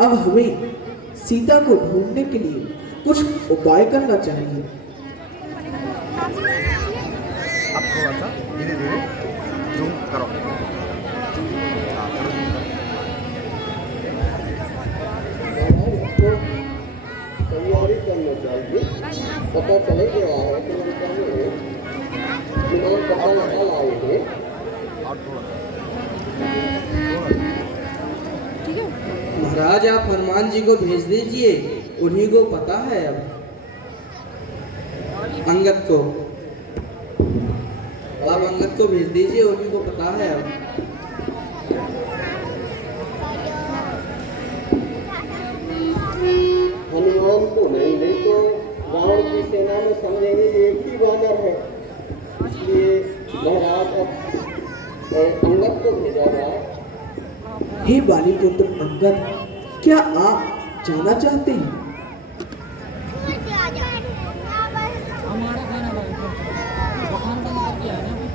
अब हमें सीता को ढूंढने के लिए कुछ उपाय करना चाहिए। अब थोड़ा सा धीरे धीरे जूम करो। तैयारी करना चाहिए। पता चल गया है कि लंका में चुनाव पता लगा लाए हैं। और थोड़ा महाराज आप हनुमान जी को भेज दीजिए, उन्हीं को पता है। अब अंगद को, आप अंगद को भेज दीजिए, उन्हीं को पता है। अब हनुमान को नहीं तो रावण की सेना में समझेंगे एक ही वानर है, इसलिए महाराज अब अंगद को भेजा जाए। हे बाली पुत्र अंगद, क्या आप जाना चाहते हैं?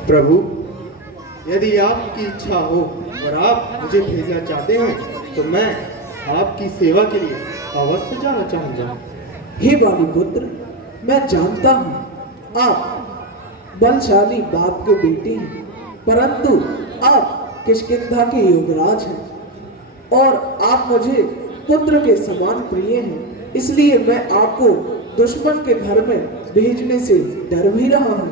प्रभु, यदि आपकी इच्छा हो और आप मुझे भेजना चाहते हैं तो मैं आपकी सेवा के लिए अवश्य जाना चाहूँगा। हे बाली पुत्र, मैं जानता हूँ आप बलशाली बाप के बेटे हैं, परंतु आप किष्किंधा के युवराज हैं और आप मुझे पुत्र के समान प्रिय हैं, इसलिए मैं आपको दुश्मन के घर में भेजने से डर भी रहा हूँ।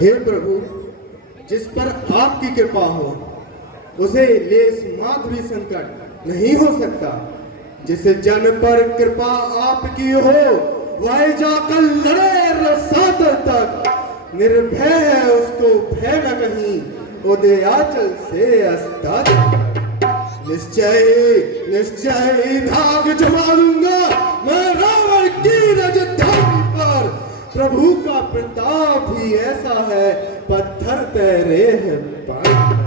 हे प्रभु, जिस पर आपकी कृपा हो उसे लेस मात्र भी संकट नहीं हो सकता। जिस जन पर कृपा आपकी हो वह जाकर लड़े रसातल तक, निर्भय है उसको भय न कहीं, उदयाचल से अस्ताचल। निश्चय निश्चय धाग जमा लूंगा मैं रावण की राजधानी पर। प्रभु का प्रताप ही ऐसा है, पत्थर तैरे है पानी पर।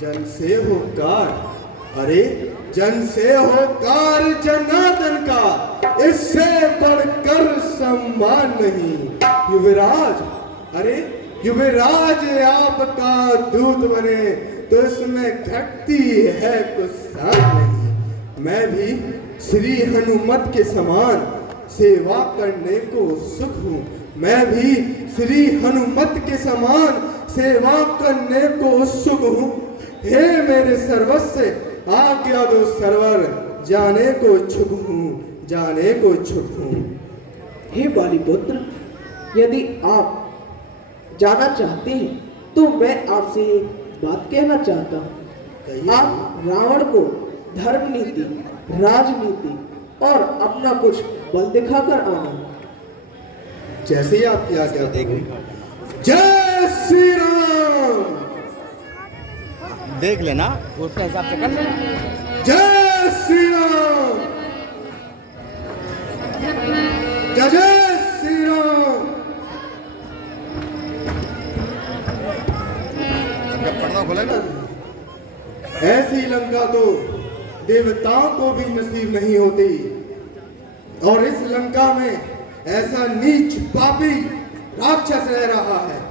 जन से हो कार, अरे जन से हो कार जनार्दन का, इससे बढ़कर सम्मान नहीं। युवराज, अरे युवराज आपका दूत बने तो इसमें घटती है कुछ सार नहीं। मैं भी श्री हनुमत के समान सेवा करने को उत्सुक हूँ। मैं भी श्री हनुमत के समान सेवा करने को उत्सुक हूँ। हे मेरे सर्वस्व आज्ञा दो सरवर, जाने को इच्छुक हूँ, जाने को इच्छुक हूँ। हे बाली पुत्र, यदि आप जाना चाहते हैं तो मैं आपसे एक बात कहना चाहता हूँ। आप रावण को धर्म नीति, राजनीति और अपना कुछ बल दिखाकर आना। जैसे ही आपकी आज्ञा देंगे। जय श्री राम। देख लेना, उसके हिसाब से कर लेना। जय श्री राम। जय जय श्री राम। जब पर्दा खोले ना, ऐसी लंका तो देवताओं को भी नसीब नहीं होती, और इस लंका में ऐसा नीच पापी राक्षस रह रहा है।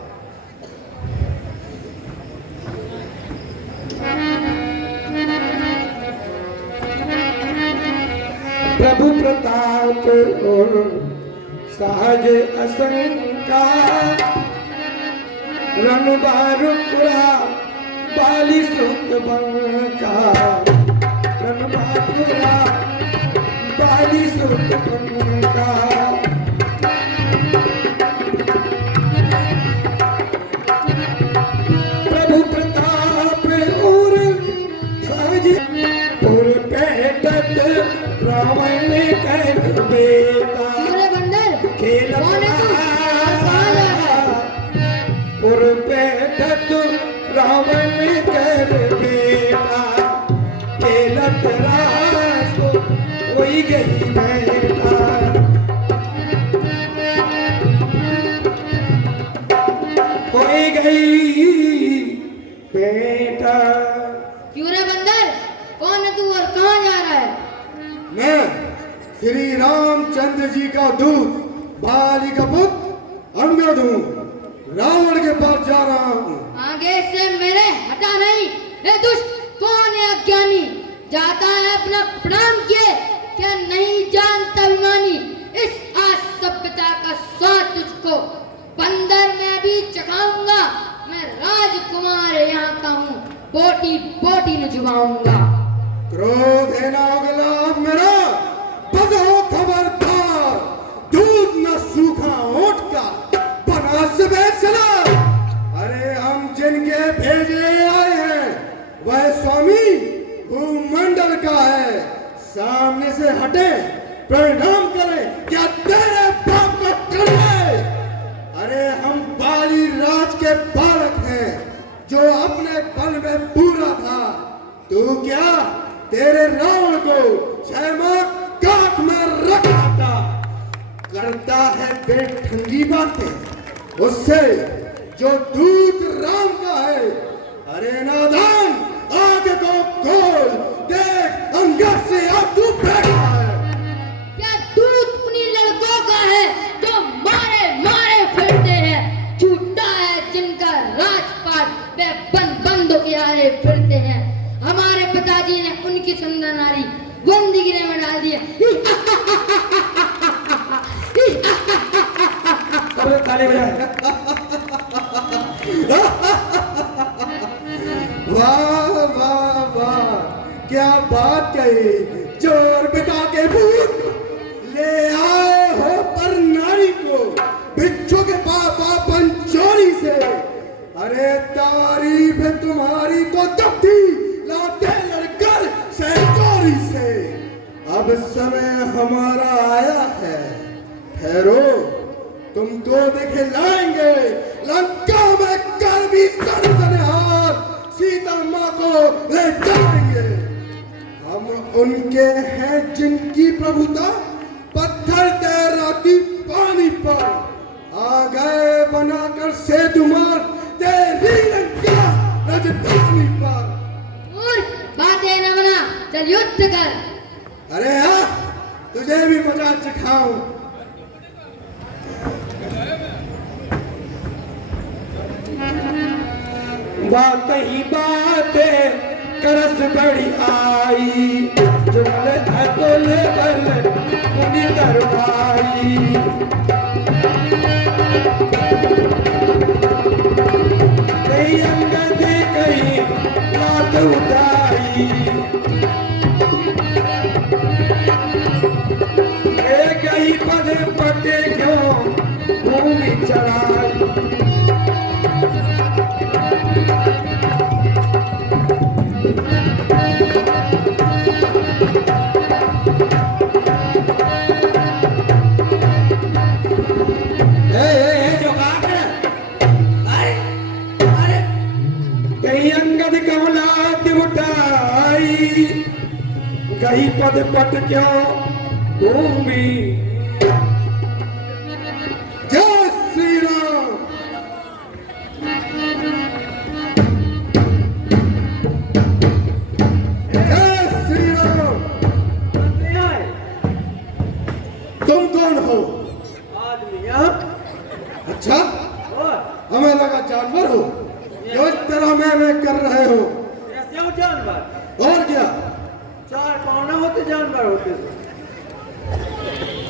प्रभु प्रताप और सहज असंका, रणबारुपुरा बाली सुत बंका। रणबारुपुरा बाली सुत बंका। प्रभु प्रताप और सहज पुर पैठत रावण कर बेटा खेलत पुर पैठत रावण कर बेटा खेलत रास होई गई बेटा। होई गई बेटा। क्यों रे बंदर, कौन है तू और कहाँ जा रहा है? मैं श्री रामचंद्र जी का दूत बाली का पुत्र अंगद हूँ, रावण के पास जा रहा हूँ। ए दुष्ट, कौन है अज्ञानी? जाता है अपना प्रणाम किए, क्या नहीं जानता अभिमानी? इस असभ्यता का स्वाद तुझको बंदर मैं भी चखाऊंगा। मैं राजकुमार यहाँ का हूँ, बोटी बोटी न जुबाऊंगा। क्रोध है ना गुलाब मेरा, बजो खबरदार, दूध न सूखा ओट का बना से बेचना। अरे हम जिनके भेजे आए हैं वह स्वामी भूमंडल का है, सामने से हटे, प्रणाम करें, क्या तेरे बाप को कर ले? अरे हम बाली राज के बालक हैं जो अपने बल में पूरा था। तू क्या तेरे रावण को क्षमा काट में रखा था? करता है बेढंगी बातें उससे जो दूत राम का है। अरे नादान, आगे को खोल, देख अंगद से अब तू बैठा है। क्या दूत उन्हीं लड़कों का है जो मारे मारे फिरते हैं? झूठा है जिनका राजपाट वे बंद के आए फिरते हैं। हमारे पिताजी ने उनकी सुंदर नारी बंदीगिरी में डाल दिया। अरे ताली बजा। वाह वाह वाह, क्या बात कही। चोर बिता के भूत ले आए हो पर नारी को बिच्छू के पापा पंचोरी से। अरे तारीफ है तुम्हारी तो तब थी लाते लड़कर सहचोरी से। अब समय हमारा आया है, ठहरो, तुमको दिखलाएंगे लंका में कल भी सनसनहार सीता माँ को ले जाएंगे। हम उनके हैं जिनकी प्रभुता पत्थर तैराती पानी पर। आ गए बनाकर सेतु मार तेरी लंका राजधानी पर। बातें न बना, चल युद्ध कर। अरे हाँ, तुझे भी मजा चखाऊं। बात ही बातें करस बड़ी आई, जुमल अतुल बल मुनि दरबारी। कहीं अंगद कहीं बात उठाई, कहीं पद पटे क्यों भूमि चढ़ाई। कहीं अंगद कमलात उठाई, कहीं पद पट क्यों भूमि। जय श्री राम। जय श्री राम। तुम कौन हो? आदमी अच्छा, हमें लगा जानवर हो जो इस तरह में कर रहे हो। ऐसे जानवर और क्या? चार पाँव न होते जानवर होते।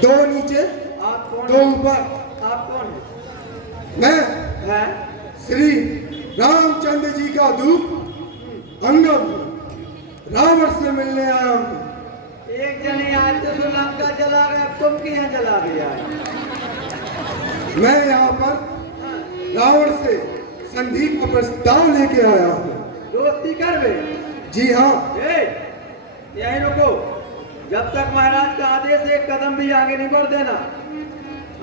दो नीचे आप कौन दो हैं? ऊपर। आप कौन हैं? मैं हैं? श्री रामचंद्र जी का दूत अंगद रावण से मिलने आया हूँ। एक जने आए थे तो लंका जला गए, अब तुम की यहाँ जला गया। मैं यहाँ पर रावण से संधि का प्रस्ताव लेके आया हूँ। दोस्ती कर बे। जी हाँ। यहीं रुको, जब तक महाराज का आदेश एक कदम भी आगे नहीं बढ़ देना,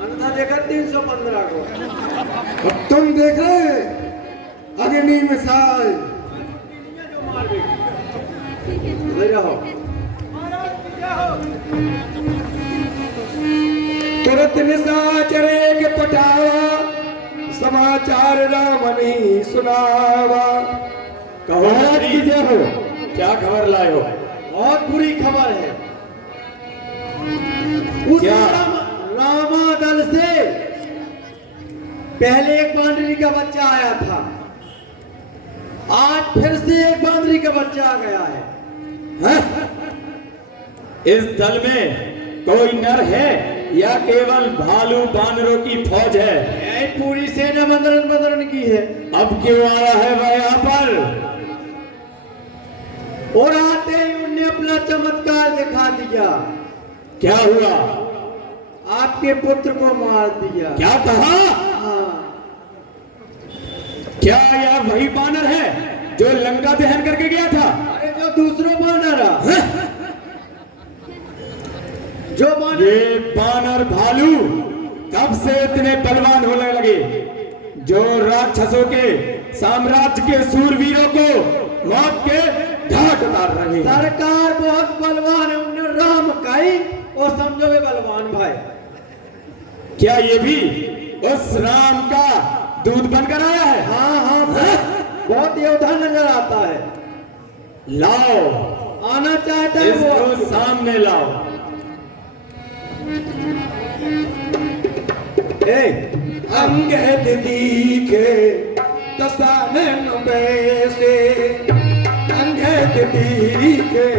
अन्यथा देखा 315 को। अब तुम देख रहे हैं अग्नि मिसाइल। जो मार देगी। ले जाओ। तुरंत निशाचर के पटावा, समाचार राम नहीं सुनावा। कहो कीजिए हो, क्या खबर लाए हो? बहुत बुरी खबर है। उस क्या? रामा दल से पहले एक बांदरी का बच्चा आया था। आज फिर से एक बांदरी का बच्चा आ गया है। हाँ? इस दल में कोई नर है या केवल भालू बानरों की फौज है? यही पूरी सेना बंदरन बंदरन की है। अब क्यों आया है वह यहाँ पर? और आते ही उन्हें अपना चमत्कार दिखा दिया। क्या हुआ? आपके पुत्र को मार दिया। क्या कहा? हाँ। क्या यह वही बानर है जो लंका दहन करके गया था? अरे जो दूसरा बानर है। जो बानर ये बानर भालू कब से इतने बलवान होने लगे जो राक्षसों के साम्राज्य के सूरवीरों को मौत के घाट उतार रहे हैं? सरकार बहुत बलवान है। उन्हें राम काई और समझो वे बलवान भाई। क्या ये भी उस राम का दूध बनकर आया है? हाँ, बहुत योद्धा नजर आता है। लाओ, आना चाहता है इसको वो। सामने लाओ। अंगद दिखे दसानन बैसे, अंगद दिखे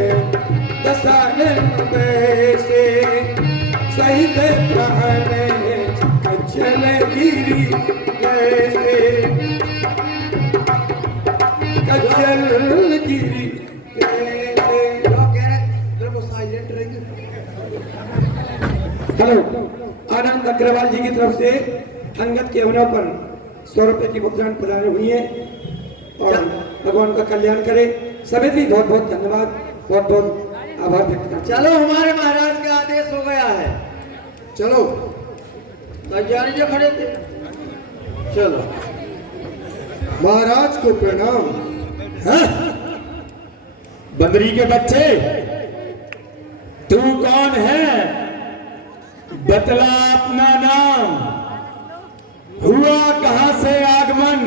दसानन बैसे, सहित प्राण अचल गिरी कैसे, कचल गिरी कैसे। हेलो, आनंद अग्रवाल जी की तरफ से अंगद के होने पर 100 रुपए की मुद्राएं प्रदान हुई है और भगवान का कल्याण करे। सभी भी बहुत बहुत धन्यवाद, बहुत बहुत आभार व्यक्त करते हैं। चलो, हमारे महाराज का आदेश हो गया है। चलो, तैयारी जो खड़े थे। चलो, महाराज को प्रणाम। हाँ? बंदरी के बच्चे, तू कौन है? बतला अपना नाम, हुआ कहां से आगमन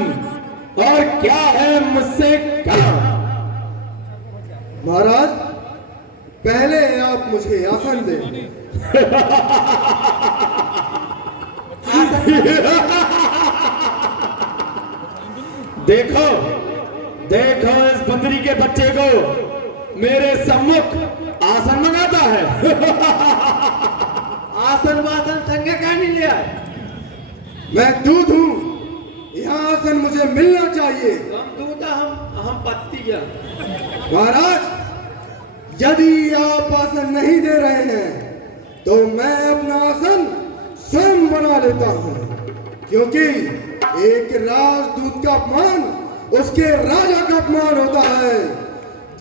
और क्या है मुझसे काम? महाराज, पहले आप मुझे आसन दें। देखो देखो इस बंदरी के बच्चे को मेरे सम्मुख आसन मंगाता है। आसन वासन संग का नहीं लिया। मैं दूध हूँ, यहाँ आसन मुझे मिलना चाहिए। हम दूता, हम पत्ती। महाराज, यदि आप आसन नहीं दे रहे हैं तो मैं अपना आसन स्वयं बना लेता हूँ, क्योंकि एक राजदूत का अपमान उसके राजा का अपमान होता है।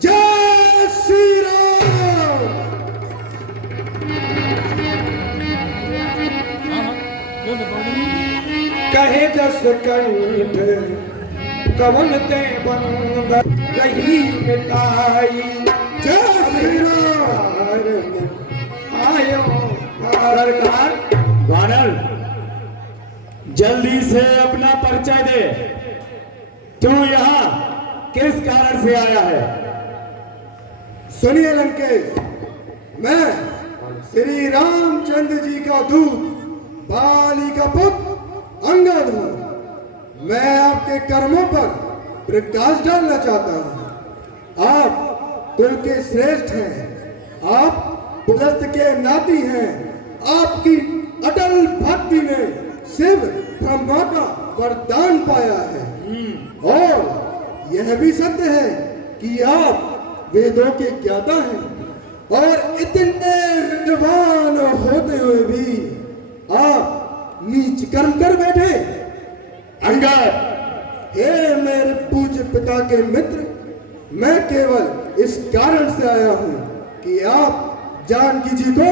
जय श्री राम। कहे जस कंठ कवन ते बंद रही मिटाई। जय श्री राम। आयो सरकार। वानर, जल्दी से अपना परिचय दे। तू यहाँ किस कारण से आया है? सुनिए लंकेश, मैं श्री रामचंद्र जी का दूत बाली का पुत्र अंगद हूँ। मैं आपके कर्मों पर प्रकाश डालना चाहता हूँ। आप कुल के श्रेष्ठ हैं, आप पुलस्त के नाती हैं। आपकी अटल भक्ति ने शिव ब्रह्मा का वरदान पाया है और यह भी सत्य है कि आप वेदों के ज्ञाता हैं और इतने विद्वान होते हुए भी आप नीच कर्म कर बैठे। अंगद, हे मेरे पूज्य पिता के मित्र, मैं केवल इस कारण से आया हूँ कि आप जानकी जी को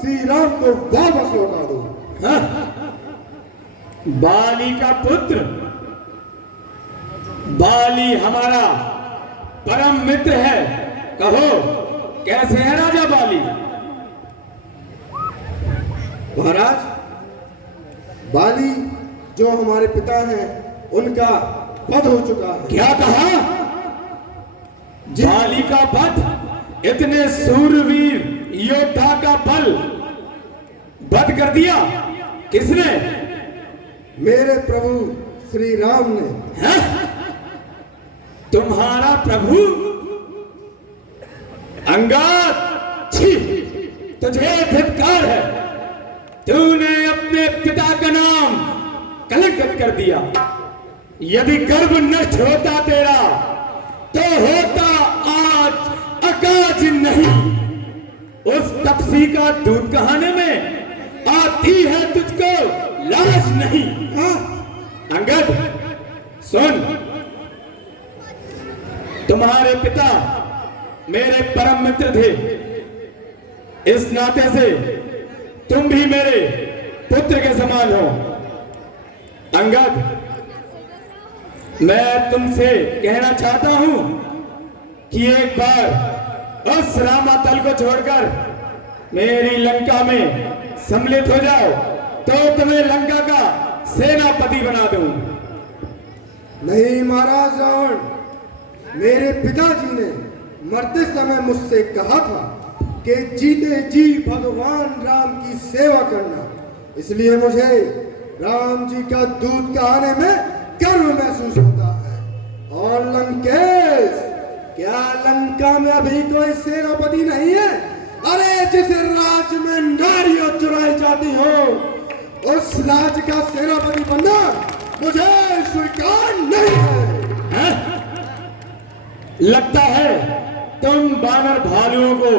श्री राम को वापस लौटा दो। हाँ? बाली का पुत्र, बाली हमारा परम मित्र है। कहो, कैसे है राजा बाली? महाराज, बाली जो हमारे पिता हैं उनका वध हो चुका है। क्या कहा? बाली का वध? इतने सूरवीर योद्धा का बल वध कर दिया? किसने? मेरे प्रभु श्री राम ने। है? तुम्हारा प्रभु अंगद, छी, तुझे धिक्कार है। तूने अपने पिता का नाम कलंकित कर दिया। यदि गर्भ नष्ट होता तेरा तो होता आज अकाज नहीं। उस तपसी का दूध कहाने में आती है तुझको लाज नहीं। हाँ? अंगद सुन, तुम्हारे पिता मेरे परम मित्र थे। इस नाते से तुम भी मेरे पुत्र के समान हो। अंगद, मैं तुमसे कहना चाहता हूं कि एक बार उस रामातल को छोड़कर मेरी लंका में सम्मिलित हो जाओ तो तुम्हें लंका का सेनापति बना दूं। नहीं महाराज रावण, मेरे पिताजी ने मरते समय मुझसे कहा था कि जीते जी भगवान राम की सेवा करना। इसलिए मुझे राम जी का दूध कहाने में गर्व महसूस होता है। और लंकेश, क्या लंका में अभी कोई सेनापति नहीं है? अरे जिस राज्य में नारियां चुराई जाती हो उस राज्य का सेनापति बनना मुझे स्वीकार नहीं है। लगता है तुम बानर भालुओं को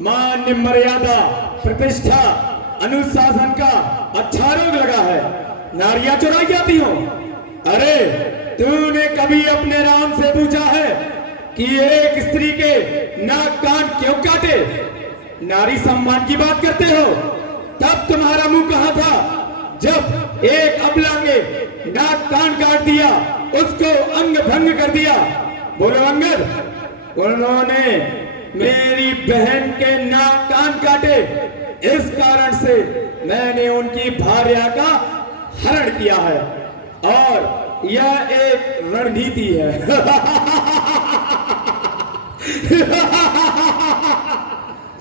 मान्य मर्यादा, प्रतिष्ठा, अनुशासन का अच्छा रोग लगा है। नारियां चुराई जाती हो। अरे तूने कभी अपने राम से पूछा है कि एक स्त्री के नाक कान क्यों काटे? नारी सम्मान की बात करते हो। तब तुम्हारा मुंह कहां था जब एक अबला के नाक कान काट दिया, उसको अंग भंग कर दिया? बोलो अंगद, उन्होंने मेरी बहन के नाक कान काटे। इस कारण से मैंने उनकी भार्या का हरण किया है और यह एक रणनीति है।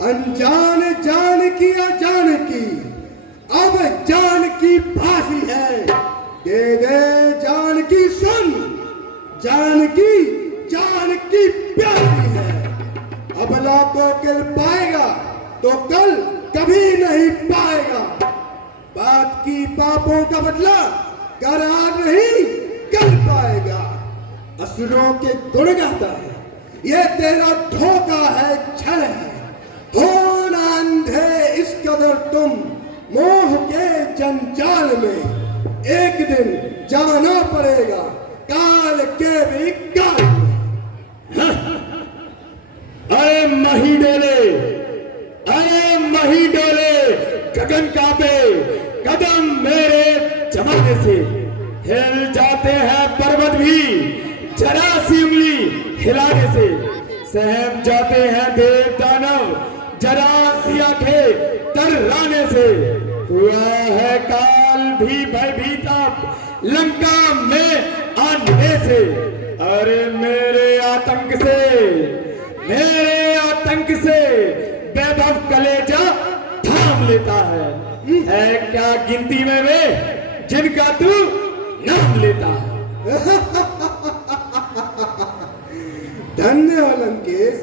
अनजान जान की अजान की, अब जान की फांसी है। दे दे जान की सुन, जान की प्यासी है। अबला को कल पाएगा तो कल कभी नहीं पाएगा। बात की पापों का बदला कर आज नहीं कल पाएगा। असुरों के गुण गाता है, ये तेरा धोखा है, छल है। हो ना अंधे इस कदर तुम मोह के जंजाल में, एक दिन जाना पड़ेगा काल के भी काल में। अरे मही डोले, अरे मही डोले, गगन कांपे कदम मेरे जमाने से। हिल जाते हैं पर्वत भी जरा सी उंगली हिलाने से। सहम जाते हैं देव दानव जरा सी आंखें तर्राने से। हुआ है काल भी भयभीत अब लंका में आने से। अरे मेरे आतंक से वैभव कलेजा थाम लेता है क्या गिनती में वे जिनका तू नाम लेता है। धन्य हो लंकेश,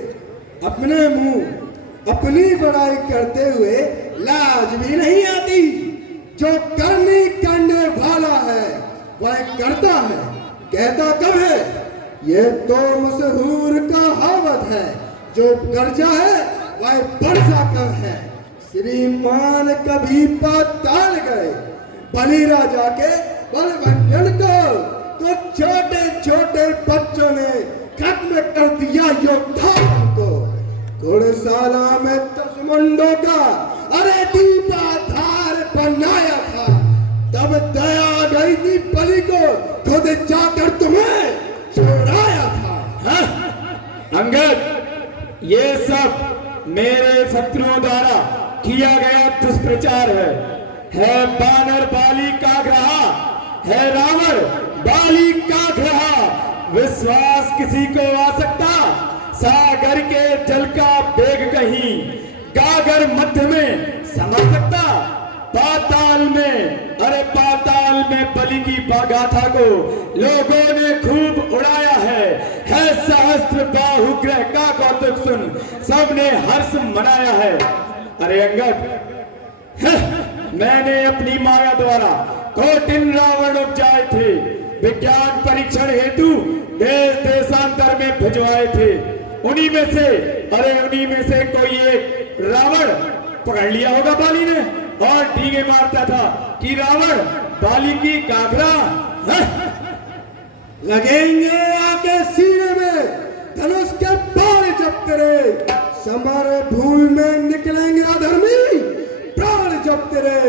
अपने मुंह अपनी बड़ाई करते हुए लाज भी नहीं आती। जो करने वाला है वह करता है, कहता कब है? ये तो मशहूर कहावत है, जो कर्जा है वह बरसा कब है। श्रीमान कभी पाताल गए, बलि राजा के बलभंजन को तो छोटे छोटे बच्चों ने खत्म कर दिया योद्धाओं को। घुड़शाला में 10 मुंडों का अरे दीपाधार बनाया था, तब दया गई थी बलि को खुद जाकर तुम्हें छोड़ाया था। अंगद, ये सब मेरे शत्रुओं द्वारा किया गया दुष्प्रचार है बानर बाली का ग्रहा, है रावण बाली का ग्रहा। विश्वास किसी को आ सकता, सागर के जल का वेग कहीं गागर मध्य में समा सकता। पाताल में बलि की गाथा को लोगों ने खूब उड़ाया है सहस्त्र बाहुग्रह का कौतुक सुन सबने हर्ष मनाया है। अरे अंगद, मैंने अपनी माया द्वारा कोटिन रावण उपजाए थे, विज्ञान परीक्षण हेतु देश देशांतर में भिजवाए थे। उन्हीं में से कोई एक रावण पकड़ लिया होगा बाली ने और डींगे मारता था कि रावण बाली की काघरा लगेंगे आके सीने में धनुष के बाण जब तेरे समर भूमि में निकलेंगे अधर्मी प्राण जब तेरे।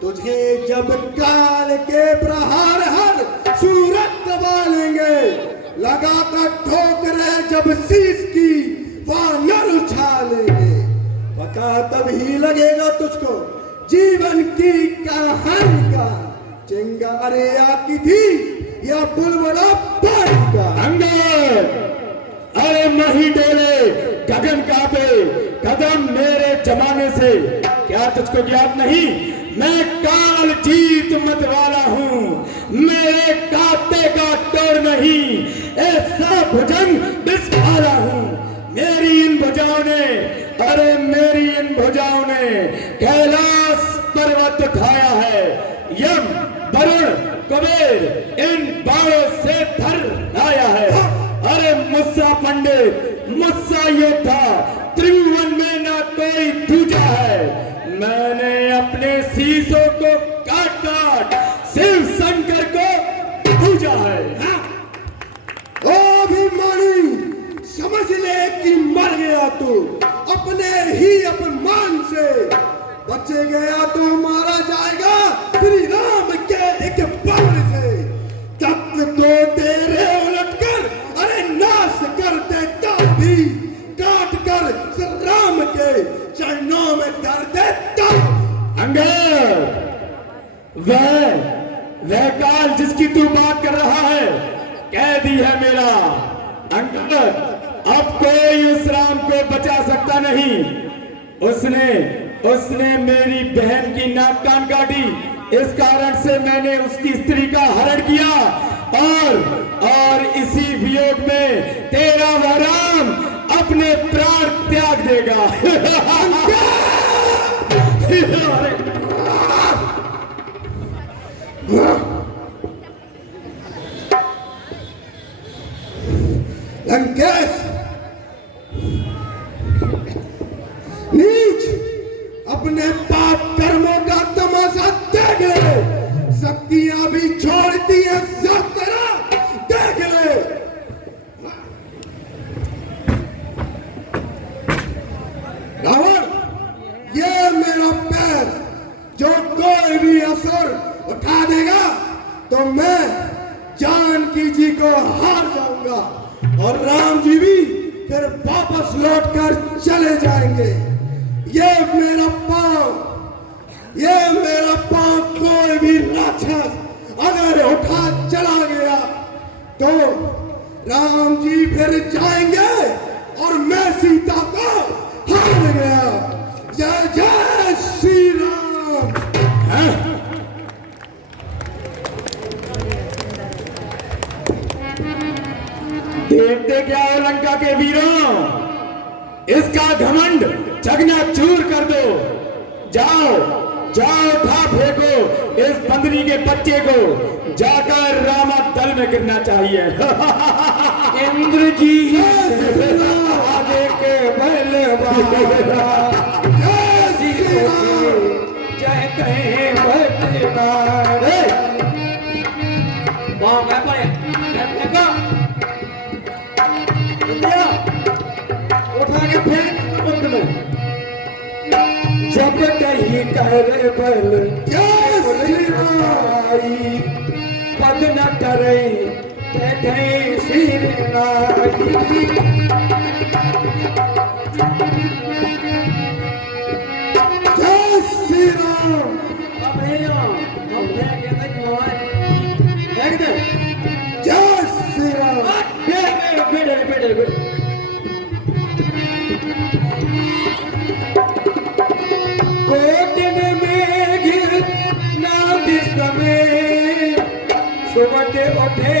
तुझे जब काल के प्रहार हर सूरत दबा लेंगे, लगाकर ठोकरे जब शीश की वानर उछालेंगे, पता तब ही लगेगा तुझको जीवन की कहानी का। चिंगारिया की थी या बुलबुला पानी का। अंगद, अरे मही डोले गगन कांपे कदम मेरे जमाने से, क्या तुझको ज्ञात नहीं मैं काल जीत मत वाला हूँ। मेरे कांटे का टोर नहीं ऐसा भुजंग बिस्वाला हूँ। मेरी इन भुजाओं ने कैलाश पर्वत उठाया है। यम वरुण कुबेर इन बाणों से थर आया है। अरे मुस्सा पंडित मुस्सा योद्धा त्रिभुवन में ना कोई दूजा है। मैंने अपने शीशों को काट काट शिव शंकर को पूजा है। ओ अभिमानी, समझ ले कि मर गया तू अपने ही अपमान से। बचे गया तो मारा जाएगा श्री राम के एक बाण से। तख्त को तेरे उलटकर अरे नाश कर देता भी, काट कर श्री राम के चरणों में धर देता। अंगद, वह काल जिसकी तू बात कर रहा है कैदी है मेरा। अंगद, अब कोई उस राम को बचा सकता नहीं। उसने मेरी बहन की नाक कान काटी, इस कारण से मैंने उसकी स्त्री का हरण किया और इसी वियोग में तेरा वह राम अपने प्राण त्याग देगा। लंकेश नीच, अपने पाप कर्मों का तमाशा देख ले। शक्तियां भी छोड़ती है सब तरह देख ले। रावण, ये मेरा पैर जो कोई भी असुर उठा देगा तो मैं जानकी जी को हार जाऊंगा और राम जी भी फिर वापस लौटकर चले जाएंगे। ये मेरा पांव कोई भी राक्षस अगर उठा चला गया तो राम जी फिर जाएंगे और मैं सीता को हार गया। जय जय श्री राम। देखते क्या हो लंका के वीरों, इसका घमंड चकनाचूर कर दो। जाओ उठा फेंको इस बंदरी के बच्चे को, जाकर रामा दल में गिरना चाहिए। इंद्र जी आगे के बलवाना, जय कहे बलवाना। उठा के फेंक समुद्र में। जब कहीं कर बल आई, पद न डरे बैठे सिर नाई। जय श्री राम। जय श्री राम। कोटिन में गिर नाद समय, सुबह उठे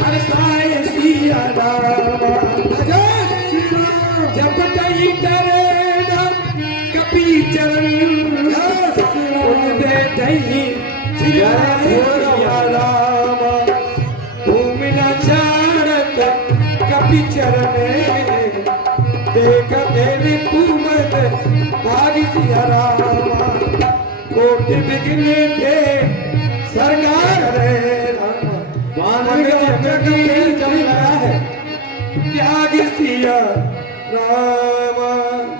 हर साए सिया राम। राम भूमि न चाणक कपि चरणे देख तेरी कुमत भागी सिया रामा कोटि विघ्न थे सरकार रे त्याग सिया राम।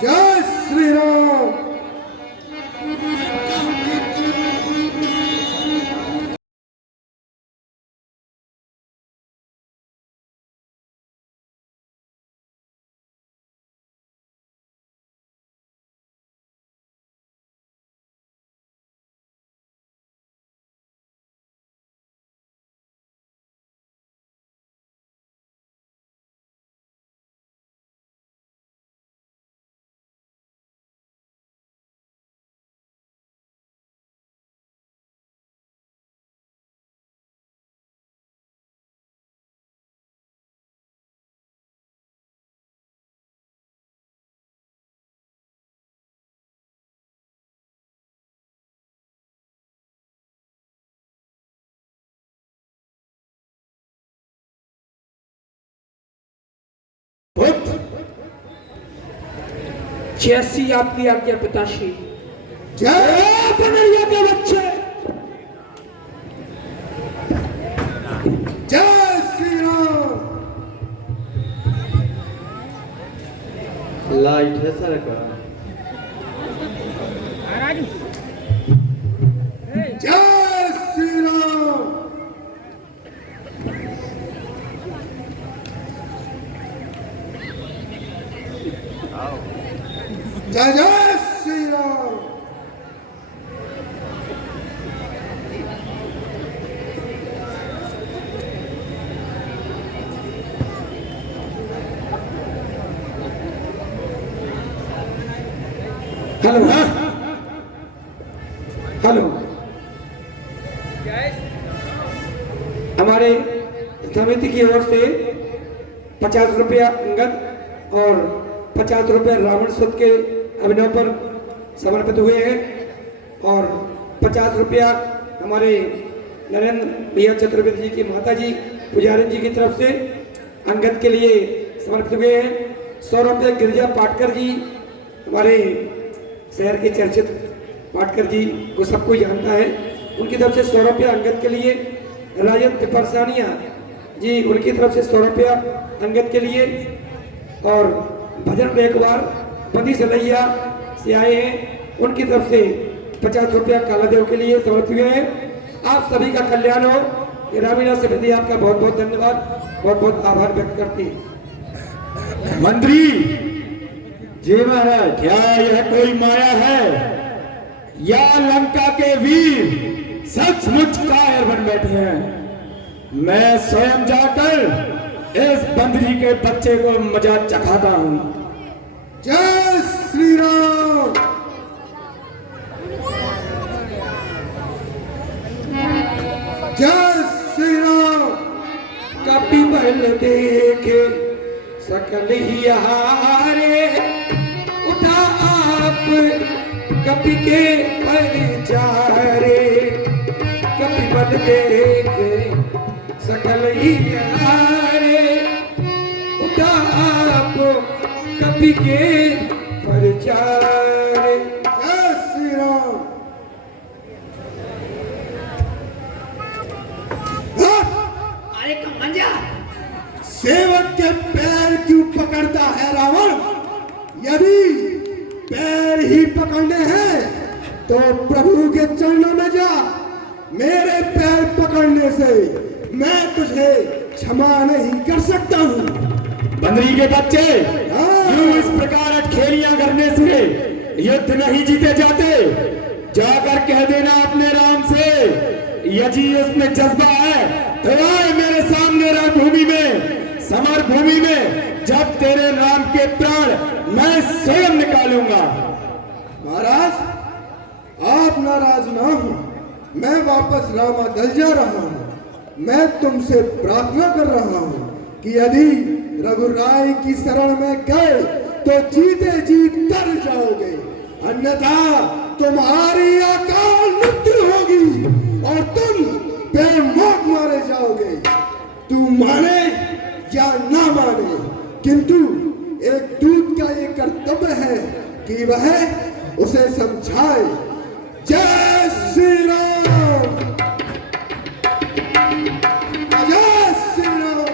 जय श्री राम। जैसी आपकी आज्ञा पिताश्री। जय कन्हैया के बच्चे। जय श्री राम। लाइट है सर का। जय श्री राम। जय जय श्री राम। हेलो हेलो हमारे समिति की ओर से 50 रुपया अंगद और 50 रुपये रावण सुद के अभिनव पर समर्पित हुए हैं और 50 रुपया हमारे नरेंद्र भैया चतुर्वेदी जी की माता जी पुजारी जी की तरफ से अंगद के लिए समर्पित हुए हैं। 100 रुपये गिरिजा पाटकर जी हमारे शहर के चर्चित पाटकर जी को सब कोई जानता है, उनकी तरफ से 100 रुपया अंगद के लिए। राजेंद्र परसानिया जी उनकी तरफ से 100 रुपया अंगद के लिए और भजन रेखवार पति सदैया से आए हैं, उनकी तरफ से 50 रुपया कालादेव के लिए समर्पित हुए हैं। आप सभी का कल्याण हो। ग्रामीण समिति आपका बहुत बहुत धन्यवाद, बहुत बहुत आभार व्यक्त करती है। मंत्री जी महाराज, क्या यह कोई माया है या लंका के वीर सचमुच कायर बन बैठे हैं? मैं स्वयं जाकर इस बंदरी के बच्चे को मजा चखाता हूं। जय श्री राम। जय श्री राम। कपि बल देखे सकल ही हारे, उठा आप कपि के परिचारे। कपि बल देखे सकल ही हारे, उठा आप कपि के परिचारे। जय श्री राम। अरे कमंजा, सेवक के पैर क्यों पकड़ता है रावण? यदि पैर ही पकड़ने हैं तो प्रभु के चरणों में जा। मेरे पैर पकड़ने से मैं तुझे क्षमा नहीं कर सकता हूँ। बंदरी के बच्चे, यूं इस प्रकार अटखेलियां करने से युद्ध नहीं जीते जाते। जाकर कह देना अपने राम से, यदि उसमें जज्बा है तो आए मेरे सामने रणभूमि में, समर भूमि में, जब तेरे राम के प्राण मैं स्वयं निकालूंगा। महाराज, आप नाराज ना हो, मैं वापस रामादल जा रहा हूँ। मैं तुमसे प्रार्थना कर रहा हूँ कि यदि रघुराय की शरण में गए तो जीते जी तर जाओगे, अन्यथा तुम्हारी अकाल मृत्यु होगी और तुम बेमौत मारे जाओगे। तू माने या ना माने, किंतु एक दूत का ये कर्तव्य है कि वह उसे समझाए। जय श्री राम, जय श्री राम।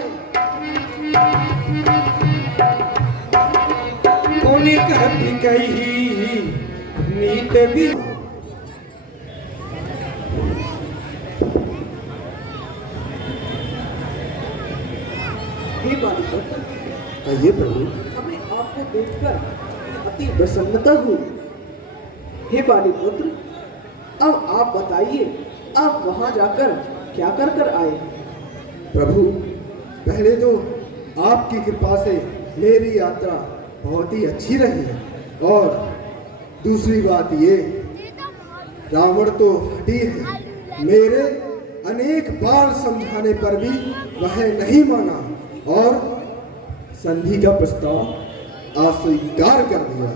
कोने कभी कही नीत भी हे बालीपुत्र, आइए प्रभु। हमें आपको देखकर अति प्रसन्नता हुई। हे बालीपुत्र, अब आप बताइए, आप वहां जाकर क्या कर कर आए? प्रभु, पहले तो आपकी कृपा से मेरी यात्रा बहुत ही अच्छी रही और दूसरी बात ये, रावण तो हठी है, मेरे अनेक बार समझाने पर भी वह नहीं माना और संधि का प्रस्ताव अस्वीकार कर दिया।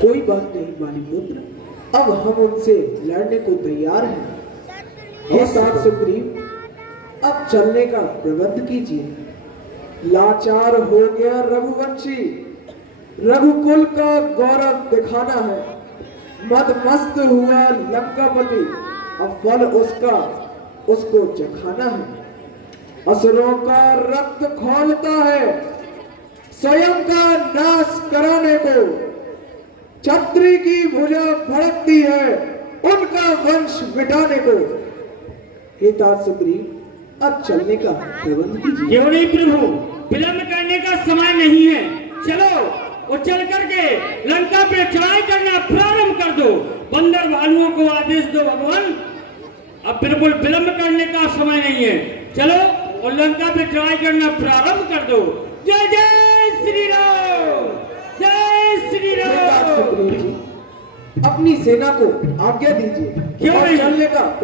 कोई बात नहीं बालीपुत्र, अब हम उनसे लड़ने को तैयार हैं। हे सात सुग्रीव, अब चलने का प्रबंध कीजिए। लाचार हो गया रघुवंशी, रघुकुल का गौरव दिखाना है। मदमस्त हुआ लंकापति, अब फल उसको चखाना है। असुरों का रक्त खौलता है, स्वयं का नाश कराने को। छत्री की भुजा भड़कती है, उनका वंश मिटाने को। हे तात सुग्रीव, अब चलने का प्रबंध कीजिए। क्यों नहीं प्रभु, विलंब करने का समय नहीं है। चलो और चल करके लंका पे चढ़ाई करना प्रारंभ कर दो। बंदर भालुओं को आदेश दो भगवान, अब बिल्कुल विलंब करने का समय नहीं है। चलो और लंका पे चढ़ाई करना प्रारंभ कर दो। जय जय श्री राम, जय श्री हे तात राम। सुग्रीव जी, अपनी सेना को आज्ञा दीजिए क्यों और नहीं? चलने का